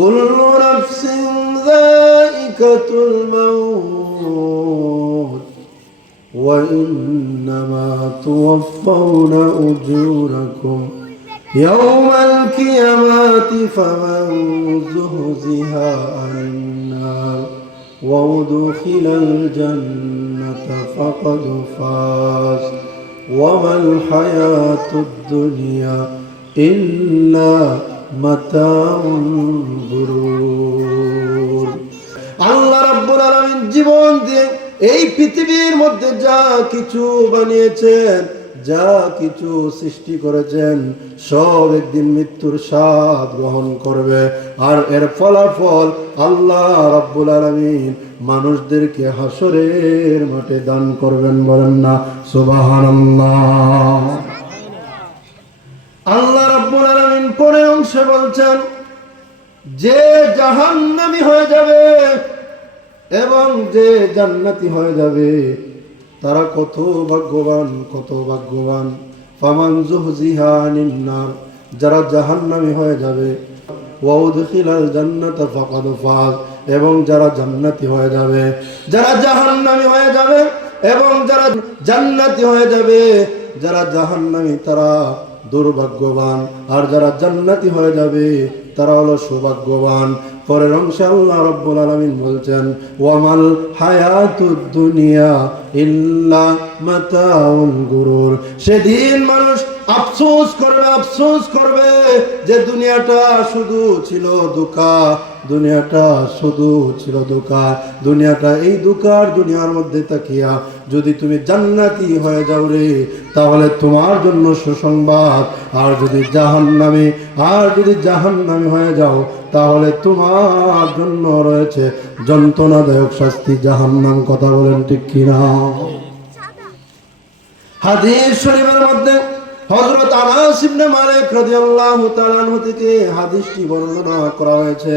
কুল্লু নাফসিন যায়িকাতুল মাউত ওয়া ইন্নামা তুওয়াফাউনা উজুরাকুম ইয়াওমাল কিয়ামাতি ফামান যুহজিহা আনিন নার ওয়া উদখিলাল জান্নাতা ফাকাদ ফাজ ওয়া মাল হায়াতুদ দুনিয়া ইল্লা মাতাউল গুরুর। আল্লাহ রাব্বুল আলামিন জীবন দিয়ে এই পৃথিবীর মধ্যে যা কিছু বানিয়েছেন, যা কিছু সৃষ্টি করেছেন, সব একদিন মৃত্যুর স্বাদ গ্রহণ করবে। আর এর ফলাফল আল্লাহ রাব্বুল আলামিন মানুষদেরকে হাসরের মাঠে দান করবেন। বলেন না সুবহানাল্লাহ। আল্লাহ রাব্বুল আলামিন পরের অংশে বলছেন, যে জাহান্নামী হয়ে যাবে এবং যে জান্নাতি হয়ে যাবে তারা কত ভাগ্যবান, কত ভাগ্যবান। ফামান যুহজিহা আনিন নার, যারা জাহান্নামী হয়ে যাবে, ওয়া উদখিলাল জান্নাতা ফাকাদ ফাজ, এবং যারা জান্নাতি হয়ে যাবে। যারা জাহান্নামী হয়ে যাবে এবং যারা জান্নাতি হয়ে যাবে, যারা জাহান্নামী তারা দুর্ভাগ্যবান, আর যারা জান্নাতি হয়ে যাবে তারা হলো সৌভাগ্যবান। পরের অংশে আল্লাহ রাব্বুল আলামিন বলছেন, ওয়ামাল হায়াতুদ দুনিয়া ইল্লা মাতাউল গুরুর। সেদিন মানুষ আফসোস করবে, আফসোস করবে যে দুনিয়াটা শুধু ছিল ধোঁকা, দুনিয়াটা শুধু ছিল ধোঁকা। দুনিয়াটা এই ধোঁকার দুনিয়ার মধ্যে তাকিয়া যদি তুমি জান্নাতি হয়ে যাও রে, তাহলে তোমার জন্য সুসংবাদ। আর যদি জাহান্নামী হয়ে যাও, তাহলে তোমার জন্য রয়েছে যন্ত্রণাদায়ক শাস্তি, জাহান্নাম। কথা বলেন ঠিক কিনা? হাদিস শরীফের মধ্যে হযরত আনাস ইবনে মালিক রাদিয়াল্লাহু তাআলা আনহু থেকে হাদিসটি বর্ণনা করা হয়েছে।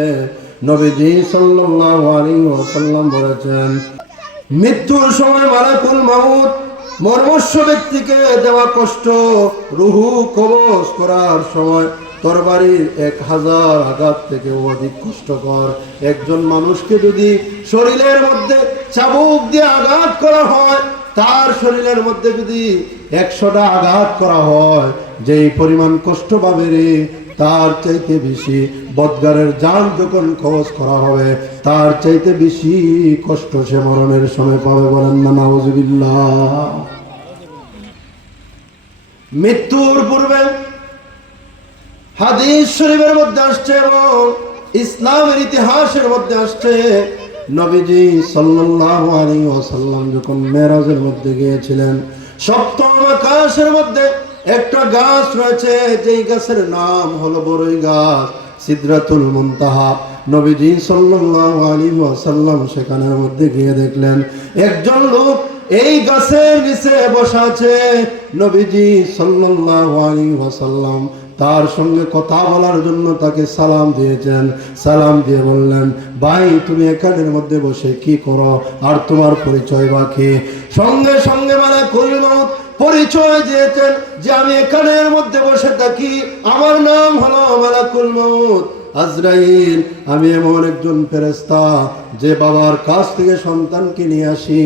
নবীজি সাল্লাল্লাহু আলাইহি ওয়াসাল্লাম বলেছেন, মৃত্যুর সময় মালাকুল মাউত মর্মস্য ব্যক্তিকে দেওয়া কষ্ট রুহু কবজ করার সময় তরবারির 1000 আঘাত থেকে অধিক কষ্টকর। একজন মানুষকে যদি শরীরের মধ্যে চাবুক দিয়ে আঘাত করা হয়, তার শরীরের মধ্যে যদি 100টা আঘাত করা হয়, যেই পরিমাণ কষ্ট পাবে রে, তার চাইতে বেশি বদগারের জান যখন খরচ করা হবে, তার চাইতে বেশি কষ্ট সে মরণের সময় পাবে। বলেন না নাউযুবিল্লাহ। মৃত্যুর পূর্বে হাদিস শরীফের মধ্যে আসছে এবং ইসলামের ইতিহাসের মধ্যে আসছে, নবীজি সাল্লাল্লাহু আলাইহি ওয়াসাল্লাম যখন মেরাজের মধ্যে গিয়েছিলেন, সপ্তম আকাশের মধ্যে একটা গাছ রয়েছে, যেই গাছের নাম হলো বড়ই গাছ, সিদরাতুল মুনতাহা। নবীজি সাল্লাল্লাহু আলাইহি ওয়াসাল্লাম সেখানের মধ্যে গিয়ে দেখলেন একজন লোক এই গাছের নিচে বসা আছে। নবীজি সাল্লাল্লাহু আলাইহি ওয়াসাল্লাম তার সঙ্গে কথা বলার জন্য তাকে সালাম দিয়েছেন। সালাম দিয়ে বললেন, ভাই তুমি এখানের মধ্যে বসে কি করো, আর তোমার পরিচয় বা কি? সঙ্গে সঙ্গে মালাকুল মাউত পরিচয় দিয়েছেন যে আমি এখানের মধ্যে বসে থাকি, আমার নাম হলো মালাকুল মাউত আজরাইল। আমি এমন একজন ফেরেশতা যে বাবার কাছ থেকে সন্তানকে নিয়ে আসি,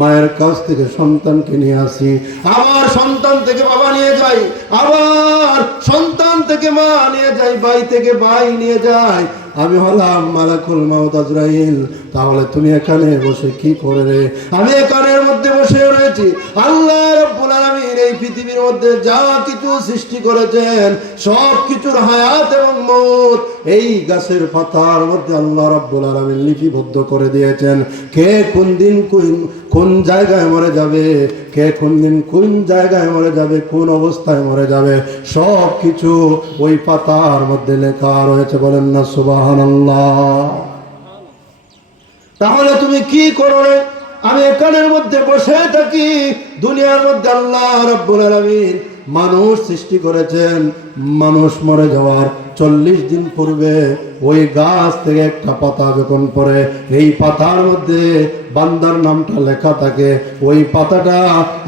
মায়ের কাছ থেকে সন্তানকে নিয়ে আসি, আমার সন্তান থেকে বাবা নিয়ে যাই, আবার সন্তান থেকে মা নিয়ে যাই, ভাই থেকে ভাই নিয়ে যায়। আমি হলাম মালাকুল মাউত আজরাইল। তাহলে তুমি এখানে বসে কি করে রে? আমি এখানের মধ্যে বসে রয়েছি, আল্লাহ রাব্বুল আলামিন এই পৃথিবীর মধ্যে যা কিছু সৃষ্টি করেছেন সব কিছুর হায়াত এবং মওত এই গাছের পাতার মধ্যে আল্লাহ রাব্বুল আলামিন লিপিবদ্ধ করে দিয়েছেন। কে কোন দিন কোন জায়গায় মরে যাবে, কে কোন দিন কোন জায়গায় মরে যাবে, কোন অবস্থায় মরে যাবে, সব কিছু ওই পাতার মধ্যে লেখা রয়েছে। বলেন না সুবহানাল্লাহ। তাহলে তুমি কি করো রে? আমি এখানের মধ্যে বসে থাকি। দুনিয়ার মধ্যে আল্লাহ রাব্বুল আলামিন মানুষ সৃষ্টি করেছেন, মানুষ মরে যাওয়ার 40 দিন পূর্বে ওই গাছ থেকে একটা পাতা যখন পড়ে, এই পাতার মধ্যে বান্দার নামটা লেখা থাকে। ওই পাতাটা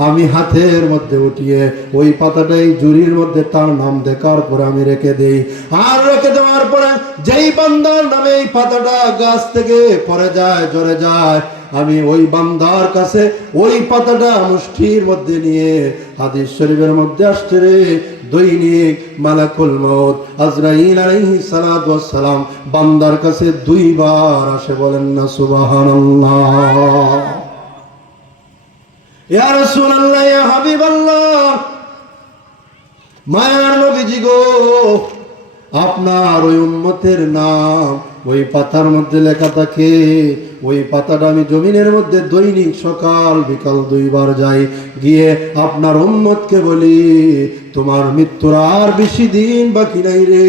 আমি হাতের মধ্যে উঠিয়ে ওই পাতাটা এই জুরির মধ্যে তার নাম দেখার পরে আমি রেখে দেই। আর রেখে দেওয়ার পরে যেই বান্দার নামে এই পাতাটা গাছ থেকে পড়ে যায়, ঝরে যায়, আমি ওই বান্দার কাছে ওই পাতাটা মুষ্টির মধ্যে নিয়ে, হাদিস শরীফের মধ্যে আসছে রে, দৈনিক মালাকুল মউত আজরাইল আলাইহিস সালাতু ওয়াস সালাম বান্দার কাছে 2 বার আসে। বলেন না সুবহানাল্লাহ। ইয়া রাসূলুল্লাহ, ইয়া হাবিবাল্লাহ, মায়ার নবীজি গো, আপনার ওই উম্মতের নাম ওই পাতার মধ্যে লেখা থাকে। ওই পাতাটা আমি জমিনের মধ্যে দৈনিক সকাল বিকাল 2 বার যাই, গিয়ে আপনার উম্মতকে বলি, তোমার মৃত্যুর আর বেশি দিন বাকি নাই রে,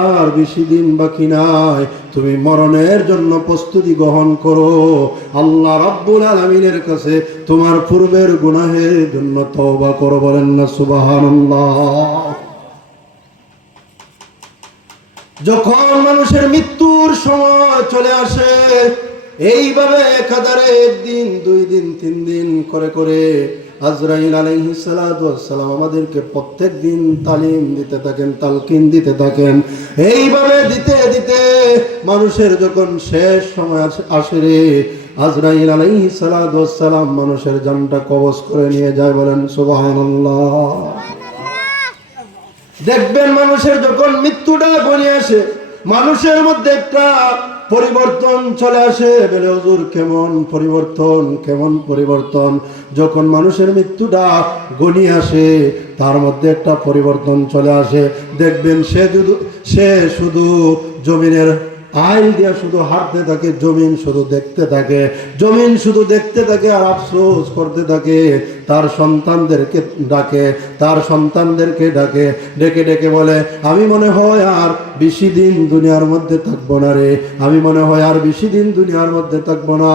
আর বেশি দিন বাকি নাই, তুমি মরণের জন্য প্রস্তুতি গ্রহণ করো। আল্লাহ রাব্বুল আলামিনের কাছে তোমার পূর্বের গুনাহের জন্য তওবা করো। বলেন না সুবহানাল্লাহ। যখন মানুষের মৃত্যুর সময় চলে আসে, এইভাবে একাধারে 1 দিন 2 দিন 3 দিন করে করে আজরাইল আলাইহিস সালাতু ওয়াস সালাম আমাদেরকে প্রত্যেক দিন তালিম দিতে থাকেন, তালকিন দিতে থাকেন। এইভাবে দিতে দিতে মানুষের যখন শেষ সময় আসে রে, আজরাইল আলাইহিস সালাতু ওয়াস সালাম মানুষের জানটা কবজ করে নিয়ে যায়। বলেন সুবহানাল্লাহ। দেখবেন মানুষের যখন মৃত্যুটা ঘনিয়ে আসে, মানুষের মধ্যে একটা পরিবর্তন চলে আসে। বলে হুজুর কেমন পরিবর্তন, কেমন পরিবর্তন? যখন মানুষের মৃত্যুটা ঘনিয়ে আসে তার মধ্যে একটা পরিবর্তন চলে আসে। দেখবেন সে শুধু জমিনের আইল দিয়া শুধু হাঁটতে থাকে, জমিন শুধু দেখতে থাকে, জমিন শুধু দেখতে থাকে আর আফসোস করতে থাকে। তার সন্তানদেরকে ডাকে, তার সন্তানদেরকে ডাকে, ডেকে ডেকে বলে, আমি মনে হয় আর বেশি দিন দুনিয়ার মধ্যে থাকবো না রে, আমি মনে হয় আর বেশি দিন দুনিয়ার মধ্যে থাকবো না,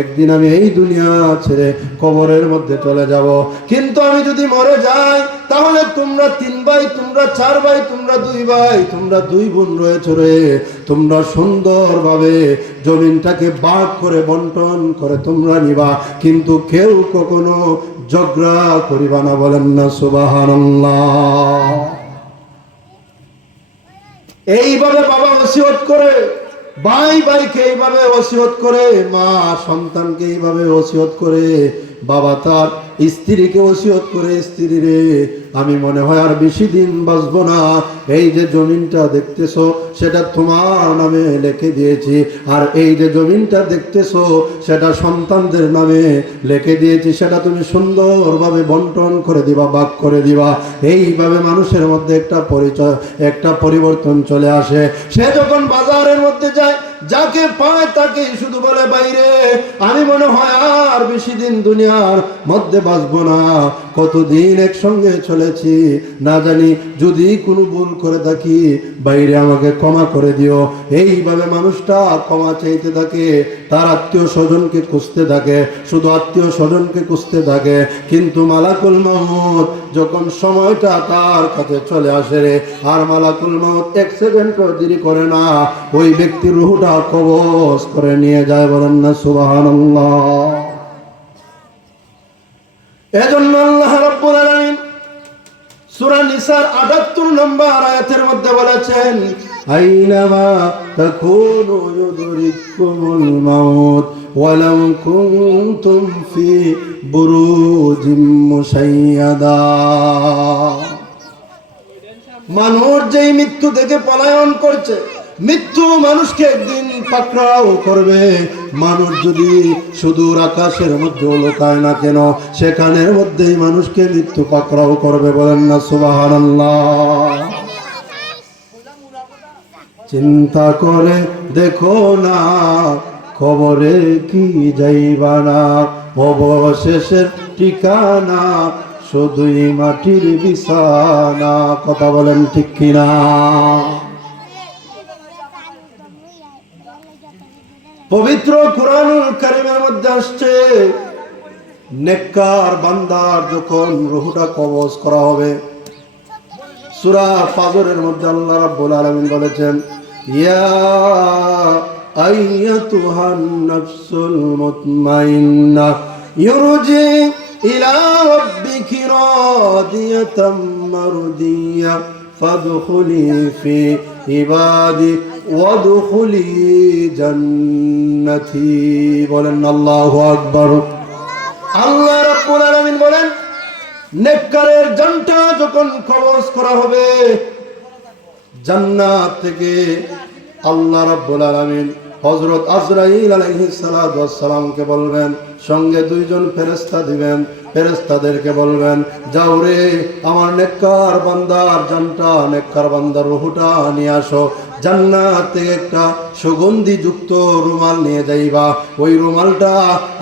একদিন আমি এই দুনিয়া ছেড়ে কবরের মধ্যে চলে যাব। কিন্তু আমি যদি মরে যাই তাহলে তোমরা 3 ভাই, তোমরা 4 ভাই, তোমরা 2 ভাই, তোমরা 2 বোন রয়েছে রে, তোমরা সুন্দরভাবে জমিনটাকে ভাগ করে বন্টন করে তোমরা নিবা, কিন্তু কেউ কখনো ঝগড়া করিবা না। বলেন না সুবহানাল্লাহ। এইভাবে বাবা ওসিয়ত করে, ভাই ভাইকে এইভাবে ওসিয়ত করে, মা সন্তানকে এইভাবে ওসিয়ত করে, বাবা তার স্ত্রীকে ওসিয়ত করে, স্ত্রী রে আমি মনে হয় আর বেশি দিন বাঁচবো না, এই যে জমিনটা দেখতেছো সেটা তোমার নামে লিখে দিয়েছি, আর এই যে জমিনটা দেখতেছো সেটা সন্তানদের নামে লিখে দিয়েছি, সেটা তুমি সুন্দরভাবে বন্টন করে দিবা, ভাগ করে দিবা। এইভাবে মানুষের মধ্যে একটা পরিবর্তন চলে আসে। সে যখন বাজারের মধ্যে যায়, যাকে পায় তাকে শুধু বলে, বাইরে আমি মনে হয় আর বেশি দিন দুনিয়ার মধ্যে বাঁচবো না, কতদিন একসঙ্গে চলেছি, না জানি যদি কোনো ভুল করে থাকি বাইরে আমাকে ক্ষমা করে দিও। এইভাবে মানুষটা ক্ষমা চাইতে থাকে, তার আত্মীয় স্বজনকে খুঁজতে থাকে, শুধু আত্মীয় স্বজনকে খুঁজতে থাকে। কিন্তু মালাকুল মউত যখন সময়টা তার কাছে চলে আসে রে, আর মালাকুল মউত 1 সেকেন্ড দেরি করে না, ওই ব্যক্তির রূহটা কবজ করে নিয়ে যায়। বলেন না সুবহানাল্লাহ। এজন্য আল্লাহ রাব্বুল আলামিন সূরা নিসার ৭৮ নম্বর আয়াতের মধ্যে বলেছেন, আইনামা তাকুনু ইউদরিকুমুল মাউত ওয়ালাউ কুনতুম ফি বুরুজিম মুশাইয়াদা। মানুষ যেই মৃত্যু থেকে পলায়ন করছে, মৃত্যু মানুষকে একদিন পাকড়াও করবে। মানুষ যদি সুদূর আকাশের মধ্যে লুকায় না কেন, সেখানের মধ্যেই মানুষকে মৃত্যু পাকড়াও করবে। বলেন না সুবহানাল্লাহ। চিন্তা করে দেখো না, কবরে কি যাইবা না, অবশেষের ঠিকানা শুধুই মাটির বিছানা। কথা বলেন ঠিক কিনা? পবিত্র কুরআনুল কারীমের মধ্যে আসছে, নেককার বান্দার যখন রূহটা কবজ করা হবে, সূরা ফাজরের মধ্যে আল্লাহ রাব্বুল আলামিন বলেছেন, ইয়া আইয়াতুহান নাফসুল মুতমাইন্না ইরজি ইলা রাব্বিকি রাদিয়াতাম মারদিয়া ফাদখুলি ফি ইবাদি ওয়াদখুলি জান্নাতি। বলেন আল্লাহু আকবার। আল্লাহ রাব্বুল আলামিন বলেন, নেককারের জানটা যখন কবজ করা হবে, জান্নাত থেকে আল্লাহ রাব্বুল আলামিন হযরত আজরাইল আলাইহিস সালাতু ওয়াস সালামকে বলবেন, সঙ্গে দুইজন ফেরেশতা দিবেন, ফেরেশতাদেরকে বলবেন, যাও রে আমার নেককার বান্দার জানটা, নেককার বান্দার রূহটা নিয়ে আসো। জান্নাত থেকে একটা সুগন্ধি যুক্ত রুমাল নিয়ে যাইবা, ওই রুমালটা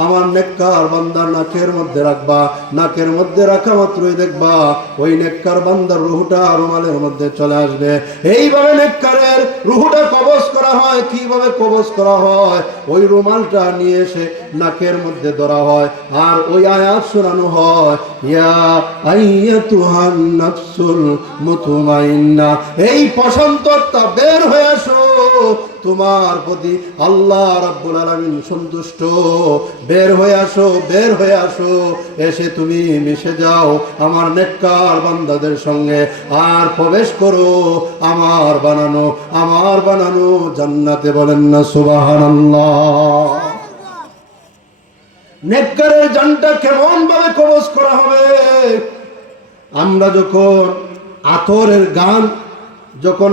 আমার নেককার বান্দার নাকের মধ্যে রাখবা। নাকের মধ্যে রাখা মাত্রই দেখবা ওই নেককার বান্দার রূহটা রুমালের মধ্যে চলে আসবে। এইভাবে নেককারের রূহটা কবজ করা হয়। কিভাবে কবজ করা হয়? ওই রুমালটা নিয়ে এসে নাকের মধ্যে ধরা হয়, আর ওই আয়াত শোনানো হয়, ইয়া আইয়াতুহান নাফসুল মুতমাইন্না, এই প্রশান্ততা বের হয়ে আসো, তোমার প্রতি আল্লাহ রাব্বুল আলামিন সন্তুষ্ট। বের হয়ে আসো, বের হয়ে আসো, এসে তুমি মিশে যাও আমার নেককার বান্দাদের সঙ্গে, আর প্রবেশ করো আমার বানানো জান্নাতে। বলেন না সুবহানাল্লাহ। নেককারের জানটা কেমন ভাবে কবজ করা হবে? আমরা যখন আতরের গান, যখন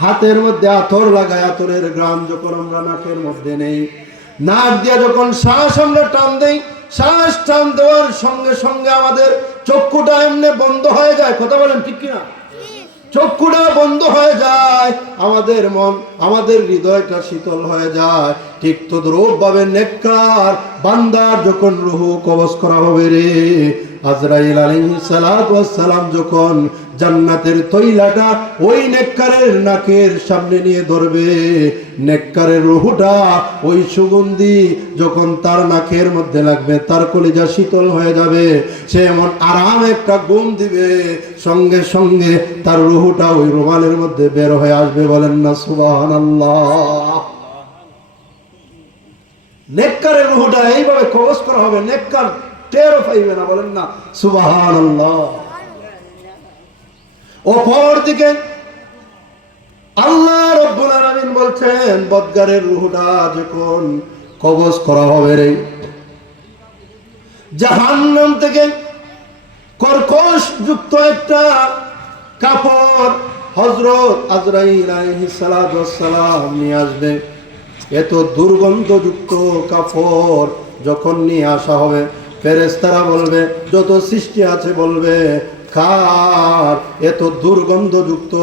হাতের মধ্যে আতর লাগায়, আতরের গান যখন আমরা নাকের মধ্যে নেই, নাক দিয়ে যখন শ্বাস আমরা টান দেই, শ্বাস টান দেওয়ার সঙ্গে সঙ্গে আমাদের চক্ষুটা এমনি বন্ধ হয়ে যায়। কথা বলেন ঠিক কিনা? চক্ষুটা বন্ধ হয়ে যায়, আমাদের মন, আমাদের হৃদয়টা শীতল হয়ে যায়। ঠিক তদ্রূপ ভাবে নেককার বান্দার যখন রূহ কবজ করা হবে রে, আজরাইল আলাইহিস সালাতু ওয়াস সালাম যখন জান্নাতের তৈলাটা ওই নেককারের নাকের সামনে নিয়ে ধরবে, নেককারের রূহটা ওই সুগন্ধি যখন তার নাকের মধ্যে লাগবে, তার কলিজা শীতল হয়ে যাবে, সে এমন আরাম একটা ঘুম দিবে, সঙ্গে সঙ্গে তার রূহটা ওই রুমালের মধ্যে বের হয়ে আসবে। বলেন না সুবহানাল্লাহ। নেককারের রূহটা এইভাবে কবজ করা হবে, নেককার টেরও পাইবে না। বলেন না সুবহানাল্লাহ। অপরদিকে আল্লাহ রাব্বুল আলামিন বলছেন, বদগারের রূহটা যখন কবজ করা হবে রে, জাহান্নাম থেকে কর্কশ যুক্ত একটা কাপড় হযরত আজরাইল আলাইহিস সালাতু ওয়াস সালাম নিয়ে আসবে। এত দুর্গন্ধযুক্ত কাপড় যখন নিয়ে আসা হবে, ফেরেশতারা বলবে, যত সৃষ্টি আছে বলবে, কার এত দুর্গন্ধযুক্ত,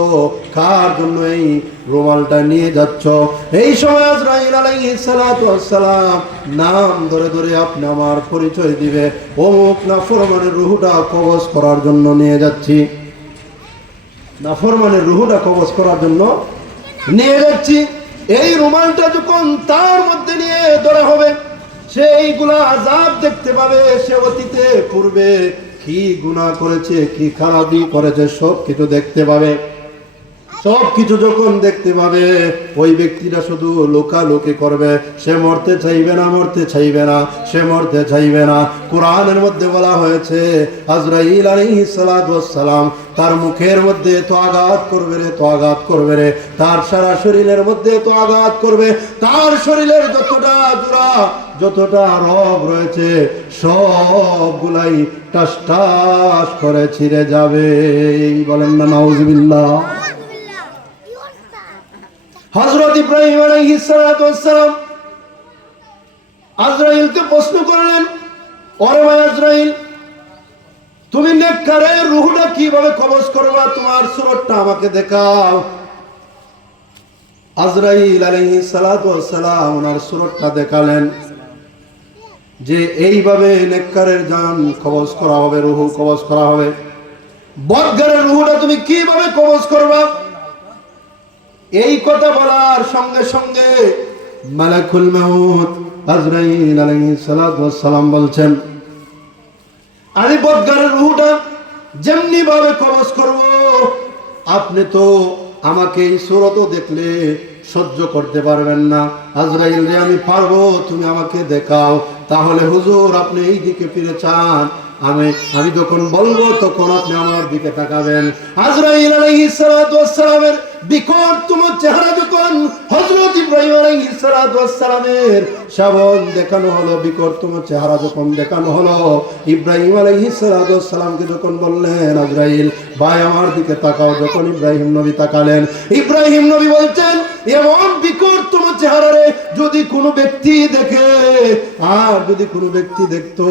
কার জন্য এই রুমালটা নিয়ে যাচ্ছ? এই সময় আজরাইল আলাইহিস সালাতু ওয়াস সালাম নাম ধরে ধরে আপনি আমার পরিচয় দিবে, অমুক নাফরমানের রূহটা কবজ করার জন্য নিয়ে যাচ্ছি, নাফরমানের রূহটা কবজ করার জন্য নিয়ে যাচ্ছি। এই রুমালটা যখন তার মধ্যে নিয়ে ধরা হবে, সে এইগুলা আযাব দেখতে পাবে, সে অতীতে পূর্বে কি গুনাহ করেছে, কি খারাপি করেছে, সব কিছু দেখতে পাবে। সব কিছু যখন দেখতে পাবে, ওই ব্যক্তিটা শুধু লোকালোকি করবে, সে মরতে চাইবে না, মরতে চাইবে না, সে মরতে চাইবে না। কোরআনের মধ্যে বলা হয়েছে, আজরাইল আলাইহিস সালাতু ওয়াস সালাম তার মুখের মধ্যে তো আঘাত করবে রে, তো আঘাত করবে রে, তার সারা শরীরের মধ্যে তো আঘাত করবে, তার শরীরের যতটা জোড়া, যতটা রগ রয়েছে সবগুলাই টাস টাস করে ছিঁড়ে যাবে। বলেন না নাউজুবিল্লাহ। হযরত ইব্রাহিম আলাইহিস সালাতু ওয়াস সালাম আজরাইলকে প্রশ্ন করলেন, ওরে ভাই আজরাইল, তুমি নেককারের রূহটা কিভাবে কবজ করবা? তোমার সূরতটা আমাকে দেখাও। আজরাইল আলাইহিস সালাতু ওয়াস সালাম ওনার সূরতটা দেখালেন, যে এইভাবে নেককারের জান কবজ করা হবে, রূহ কবজ করা হবে। বদগারের রূহটা তুমি কিভাবে কবজ করবা? এই কথা বলার সঙ্গে সঙ্গে মালাকুল মাউত আজরাইল আলাইহিস সালাতু ওয়াস সালাম বলছেন, আমি বদগারের রূহটা যেমনি ভাবে কবজ করব, আপনি তো আমাকে এই সুরতও দেখলে সহ্য করতে পারবেন না। আজরাইল রে আমি পারবো, তুমি আমাকে দেখাও। তাহলে হুজুর আপনি এই দিকে ফিরে চান, আমি যখন বলবো তখন আপনি আমার দিকে তাকাবেন। আজরাইল আলাইহিস সালাতু ওয়াস সালামের বিকটতম চেহারা যখন হযরত ইব্রাহিম আলাইহিস সালাতু ওয়াস সালামের শাবন দেখানো হলো, বিকটতম চেহারা যখন দেখানো হলো, ইব্রাহিম আলাইহিস সালাতু ওয়াস সালামকে যখন বললেন আজরাইল ভাই আমার দিকে তাকাও, যখন ইব্রাহিম নবী তাকালেন, ইব্রাহিম নবী বলছেন এমন বিকটতম চেহারারে যদি কোনো ব্যক্তি দেখে, আর যদি কোনো ব্যক্তি দেখতো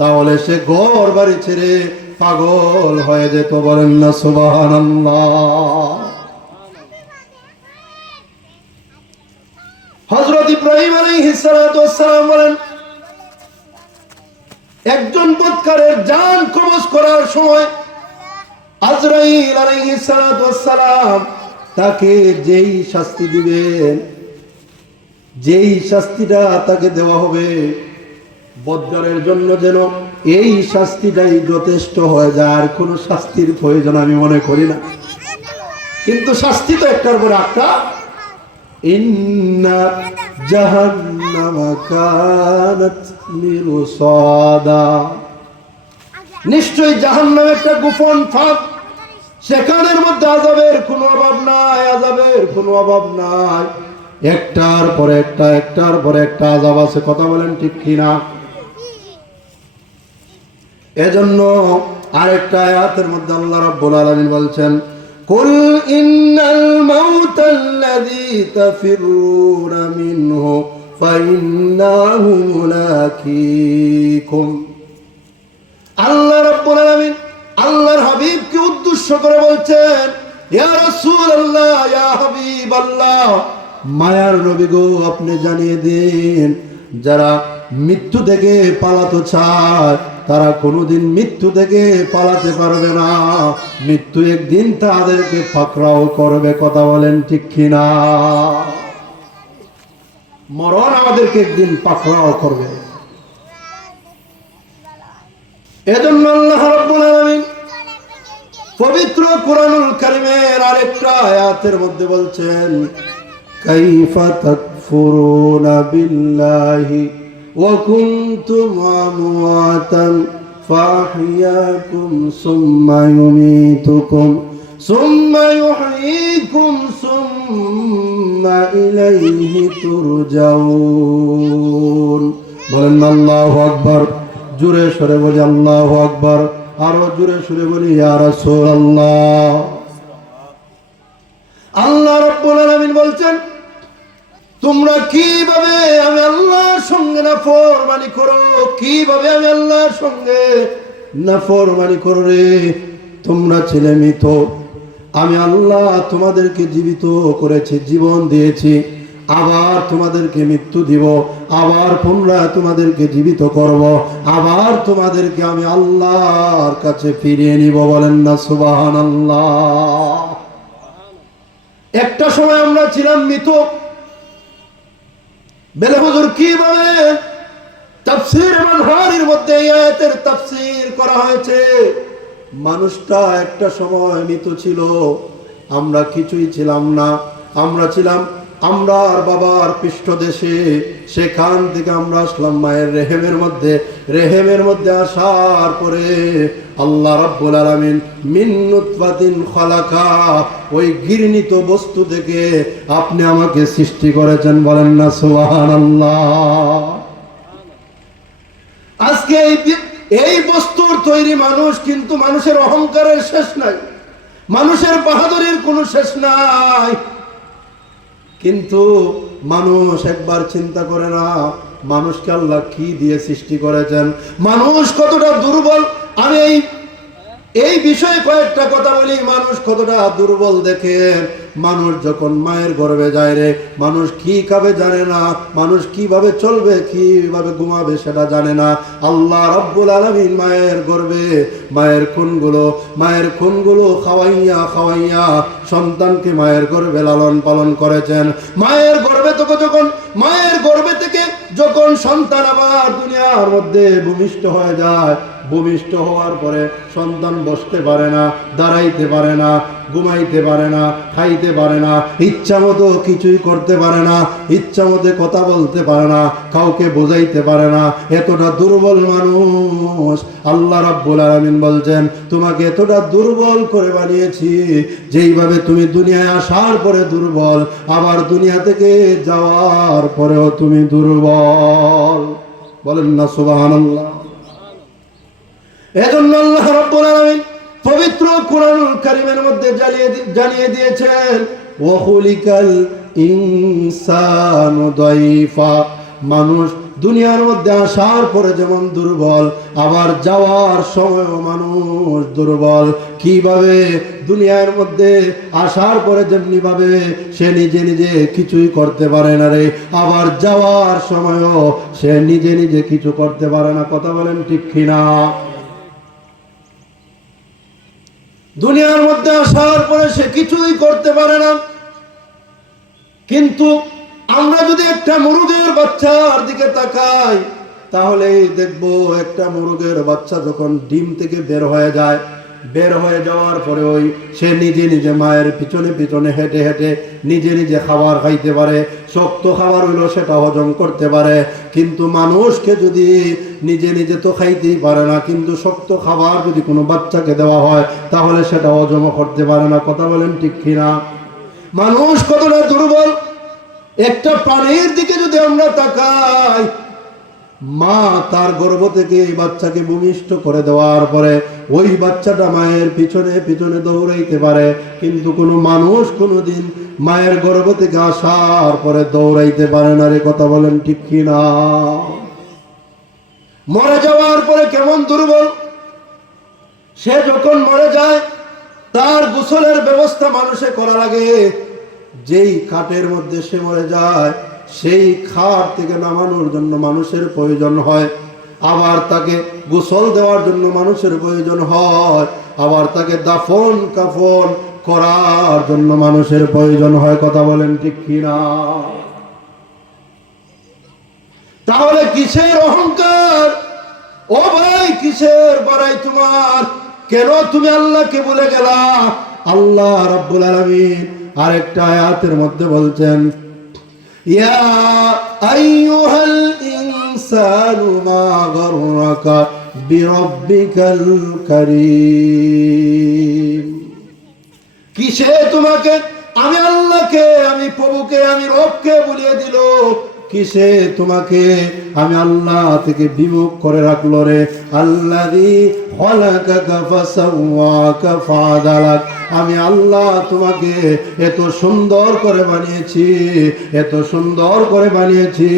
তাহলে সে ঘর বাড়ি ছেড়ে পাগল হয়ে যেত। বলেন না সুবহানাল্লাহ। হযরত ইব্রাহিম আলাইহিস সালাতু ওয়াস সালাম বলেন একজন বদকারের জান কবজ করার সময় আজরাইল আলাইহিস সালাতু ওয়াস সালাম তাকে যেই শাস্তি দিবেন, যেই শাস্তিটা তাকে দেওয়া হবে বদকারের জন্য যেন এই শাস্তিটাই যথেষ্ট হয়ে যায়, আর কোনো শাস্তির প্রয়োজন আমি মনে করি না। কিন্তু শাস্তি তো একটার পর একটা। ইন্না জাহান্নামা কানাত মিরসাদা, নিশ্চয়ই জাহান্নাম একটা গোপন ফাঁদ, সেখানের মধ্যে আযাবের কোনো অভাব নাই, আযাবের কোনো অভাব নাই। একটার পর একটা, একটার পর একটা আযাব আছে। কথা বলেন ঠিক কিনা? এজন্য আরেকটা আয়াতের মধ্যে আল্লাহ রাব্বুল আলামিন বলছেন কুল ইন্নাল মাউতাল্লাযী তাফিরুনা মিনহু ফাইন্নাহু মুলাকীকুম। আল্লাহ রাব্বুল আলামিন আল্লাহর হাবিবকে উদ্দেশ্য করে বলছেন ইয়া রাসূলুল্লাহ, ইয়া হাবিবাল্লাহ, মায়ার নবী গো আপনি জানিয়ে দিন যারা মৃত্যু থেকে পালাতে চায় তারা কোনোদিন মৃত্যু থেকে পালাতে পারবে না, মৃত্যু একদিন তাদেরকে পাকড়াও করবে। কথা বলেন ঠিক কিনা? মরণ আমাদেরকে একদিন পাকড়াও করবে। এজন্য আল্লাহ রাব্বুল আলামিন পবিত্র কুরআনুল কারীমের আরেকটা আয়াতের মধ্যে বলছেন কাইফা তাকফুরুনা বিল্লাহি ওয়া কুনতুম আমওয়াতান ফাহইয়াকুম সুম্মা ইউমীতুকুম সুম্মা ইউহয়ীকুম সুম্মা ইলাইহি তুরজাউন। বলেন আল্লাহু আকবার। জোরে সরে বলি আল্লাহু আকবার। আরো জোরে সরে বলি ইয়া রাসূলুল্লাহ। আল্লাহ রাব্বুল আলামিন বলছেন তোমরা কিভাবে আমি আল্লাহর সঙ্গে নাফরমানি করো, কিভাবে আমি আল্লাহর সঙ্গে নাফরমানি করো রে। তোমরা ছিলে মৃত, আমি আল্লাহ তোমাদেরকে জীবিত করেছি, জীবন দিয়েছি, আবার তোমাদেরকে মৃত্যু দিব, আবার পুনরায় তোমাদেরকে জীবিত করব, আবার তোমাদেরকে আমি আল্লাহর কাছে ফিরিয়ে নিব। বলেন না সুবহানাল্লাহ। একটা সময় আমরা ছিলাম মৃত। বেলে হুজুর কিভাবে তাফসীর মানহারির মধ্যে এই আয়াতের তাফসীর করা হয়েছে। মানুষটা একটা সময় মৃত ছিল, আমরা কিছুই ছিলাম না, আমরা ছিলাম আমরার বাবার পৃষ্ঠদেশে, সেখান থেকে আমরা আসলাম মায়ের রেহেমের মধ্যে আসার পরে আল্লাহ রাব্বুল আলামিন মিন নুতফাতিন খালাকা, ওই ঘৃণিত বস্তু থেকে আপনি আমাকে সৃষ্টি করেছেন। বলেন না সুবহানাল্লাহ। আজকে এই বস্তুর তৈরি মানুষ, কিন্তু মানুষের অহংকারের শেষ নাই, মানুষের বাহাদুরির কোনো শেষ নাই। কিন্তু মানুষ একবার চিন্তা করে না মানুষকে আল্লাহ কি দিয়ে সৃষ্টি করেছেন, মানুষ কতটা দুর্বল। আমি এই বিষয়ে কয়েকটা কথা বলি। মানুষ কতটা দুর্বল দেখে, মানুষ যখন মায়ের গর্ভে যায় রে, মানুষ কি খাবে জানে না, মানুষ কিভাবে চলবে, কিভাবে ঘুমাবে সেটা জানে না। আল্লাহ রাব্বুল আলামিন মায়ের গর্ভে মায়ের খুনগুলো খাওয়াইয়া সন্তানকে মায়ের গর্ভে লালন পালন করেছেন। মায়ের গর্ভে থেকে যখন সন্তান আবার দুনিয়ার মধ্যে ভূমিষ্ঠ হয়ে যায়, ভূমিষ্ঠ হওয়ার পরে সন্তান বসতে পারে না, দাঁড়াইতে পারে না, ঘুমাইতে পারে না, খাইতে পারে না, ইচ্ছা মতো কিছুই করতে পারে না, ইচ্ছা মতো কথা বলতে পারে না, কাউকে বোঝাইতে পারে না, এতটা দুর্বল মানুষ। আল্লাহ রাব্বুল আলামিন বলছেন, তোমাকে এতটা দুর্বল করে বানিয়েছি, যেইভাবে তুমি দুনিয়ায় আসার পরে দুর্বল, আবার দুনিয়া থেকে যাওয়ার পরেও তুমি দুর্বল। বলেন না সুবহানাল্লাহ। এজন্য আল্লাহ রাব্বুল আলামিন পবিত্র কোরআনুল কারীমের মধ্যে জানিয়ে দিয়েছেন, ওয়া খুলিকাল ইনসানু দাইফা। মানুষ দুনিয়ার মধ্যে আসার পরে যেমন দুর্বল, আবার যাওয়ার সময়ও মানুষ দুর্বল। কিভাবে? দুনিয়ার মধ্যে আসার পরে যেমনি ভাবে সে নিজে নিজে কিছুই করতে পারে না রে, আবার যাওয়ার সময়ও সে নিজে নিজে কিছু করতে পারে না। কথা বলেন ঠিক কিনা? দুনিয়ার মধ্যে আসার পরে সে কিছুই করতে পারে না। কিন্তু আমরা যদি একটা মুরগের বাচ্চার দিকে তাকাই, তাহলে দেখবো একটা মুরগের বাচ্চা যখন ডিম থেকে বের হয়ে যায়, বের হয়ে যাওয়ার পরে ওই সে নিজে নিজে মায়ের পিছনে পিছনে হেঁটে হেঁটে নিজে নিজে খাবার খাইতে পারে। শক্ত খাবার হইলো সেটা হজম করতে পারে। কিন্তু মানুষকে যদি নিজে নিজে তো খাইতেই পারে না, কিন্তু শক্ত খাবার যদি কোনো বাচ্চাকে দেওয়া হয় তাহলে সেটা হজম করতে পারে না। কথা বলেন ঠিক কিনা? মানুষ কতটা দুর্বল! একটা প্রাণীর দিকে যদি আমরা তাকাই, মা তার গর্ভ থেকে এই বাচ্চাকে ভূমিষ্ঠ করে দেওয়ার পরে ওই বাচ্চাটা মায়ের পিছনে পিছনে দৌড়াইতে পারে, কিন্তু কোনো মানুষ কোনোদিন মায়ের গর্ভ থেকে আসার পরে দৌড়াইতে পারে না রে। কথা বলেন ঠিক কিনা? মরে যাওয়ার পরে কেমন দুর্বল! সে যখন মরে যায় তার গোসলের ব্যবস্থা মানুষে করা লাগে। যেই খাটের মধ্যে সে মরে যায় সেই খাট থেকে নামানোর জন্য মানুষের প্রয়োজন হয়, আবার তাকে গোসল দেওয়ার জন্য মানুষের প্রয়োজন হয়, আবার তাকে দাফন কাফন করার জন্য মানুষের প্রয়োজন হয়। কথা বলেন ঠিক কিনা? তাহলে কিসের অহংকার? ও ভাই, কিসের বড়াই তোমার? কেন তুমি আল্লাহকে ভুলে গেলা? আল্লাহ রাব্বুল আলামিন আরেকটা আয়াতের মধ্যে বলছেন, ইয়া আইয়ুহাল ইনসানু মা গাররাকা বিরাব্বিকাল কারীম। কিসে তোমাকে আমি আল্লাহকে, আমি প্রভুকে, আমি রবকে ভুলিয়ে দিল? কিসে তোমাকে আমি আল্লাহ থেকে বিমুখ করে রাখলো রে? আল্লাযী খালাকাকা ফাসাওয়াকা ফাআদালাক। আমি আল্লাহ তোমাকে এত সুন্দর করে বানিয়েছি, এত সুন্দর করে বানিয়েছি,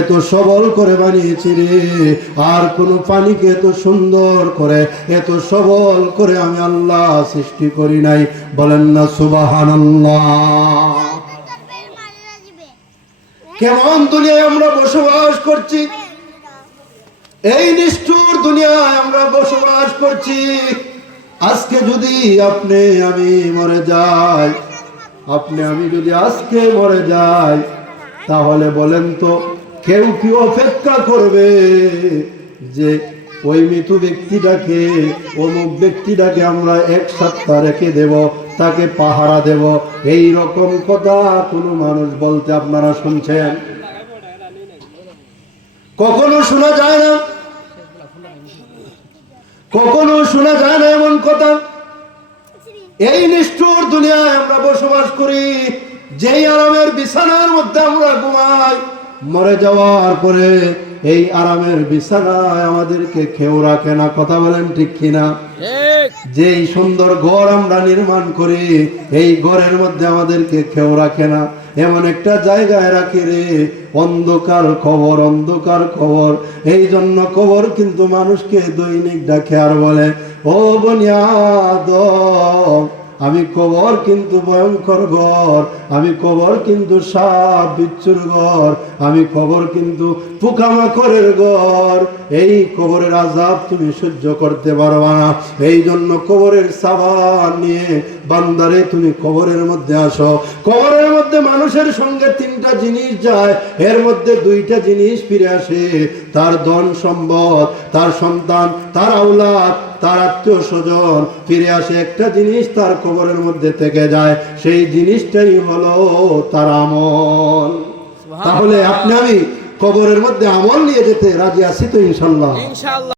এত সবল করে বানিয়েছি রে। আর কোন প্রাণীকে এত সুন্দর করে, এত সবল করে আমি আল্লাহ সৃষ্টি করি নাই। বলেন না সুবহানাল্লাহ। কেমন দুনিয়ায় আমরা বসবাস করছি! এই নিষ্ঠুর দুনিয়ায় আমরা বসবাস করছি। আজকে যদি আপনি আমি মরে যাই, আপনি আমি যদি আজকে মরে যাই, তাহলে বলেন তো কেউ কি অপেক্ষা করবে যে ওই মৃত ব্যক্তিটাকে, অমুক ব্যক্তিটাকে আমরা এক সপ্তাহ রেখে দেব, তাকে পাহারা দেব? এই রকম কথা কোনো মানুষ বলতে আপনারা শুনছেন? কখনো শোনা যায় না, কখনো শোনা যায় না এমন কথা। এই নিষ্ঠুর দুনিয়ায় আমরা বসবাস করি, যেই আরামের বিছানার মধ্যে আমরা ঘুমাই, মরে যাওয়ার পরে এই আরামের বিছানায় আমাদেরকে কেউ রাখে না। কথা বলেন ঠিক কিনা? যেই সুন্দর ঘর আমরা নির্মাণ করি, এই ঘরের মধ্যে আমাদেরকে কেউ রাখে না। এমন একটা জায়গায় রাখি রে, অন্ধকার কবর, অন্ধকার কবর। এই জন্য কবর কিন্তু মানুষকে দৈনিক ডাকে আর বলে, ও বনি আদম, আমি কবর কিন্তু ভয়ঙ্কর ঘর, আমি কবর কিন্তু সাপ বিচ্ছুর ঘর, আমি কবর কিন্তু পোকামাকড়ের ঘর। এই কবরের আযাব তুমি সহ্য করতে পারবা না। এই জন্য কবরের সাবান নিয়ে বান্দারে তুমি কবরের মধ্যে আসো, কবরের মধ্যে মধ্যে মানুষের সঙ্গে তিনটা জিনিস যায়, এর মধ্যে দুইটা জিনিস ফিরে আসে, তার ধন সম্পদ, তার সন্তান, তার আওলাদ, তার আত্মীয় স্বজন ফিরে আসে। একটা জিনিস তার কবরের মধ্যে থেকে যায়, সেই জিনিসটাই হলো তার আমল। তাহলে আপনি আমি কবরের মধ্যে আমল নিয়ে যেতে রাজি আছি তো ইনশাল্লাহ?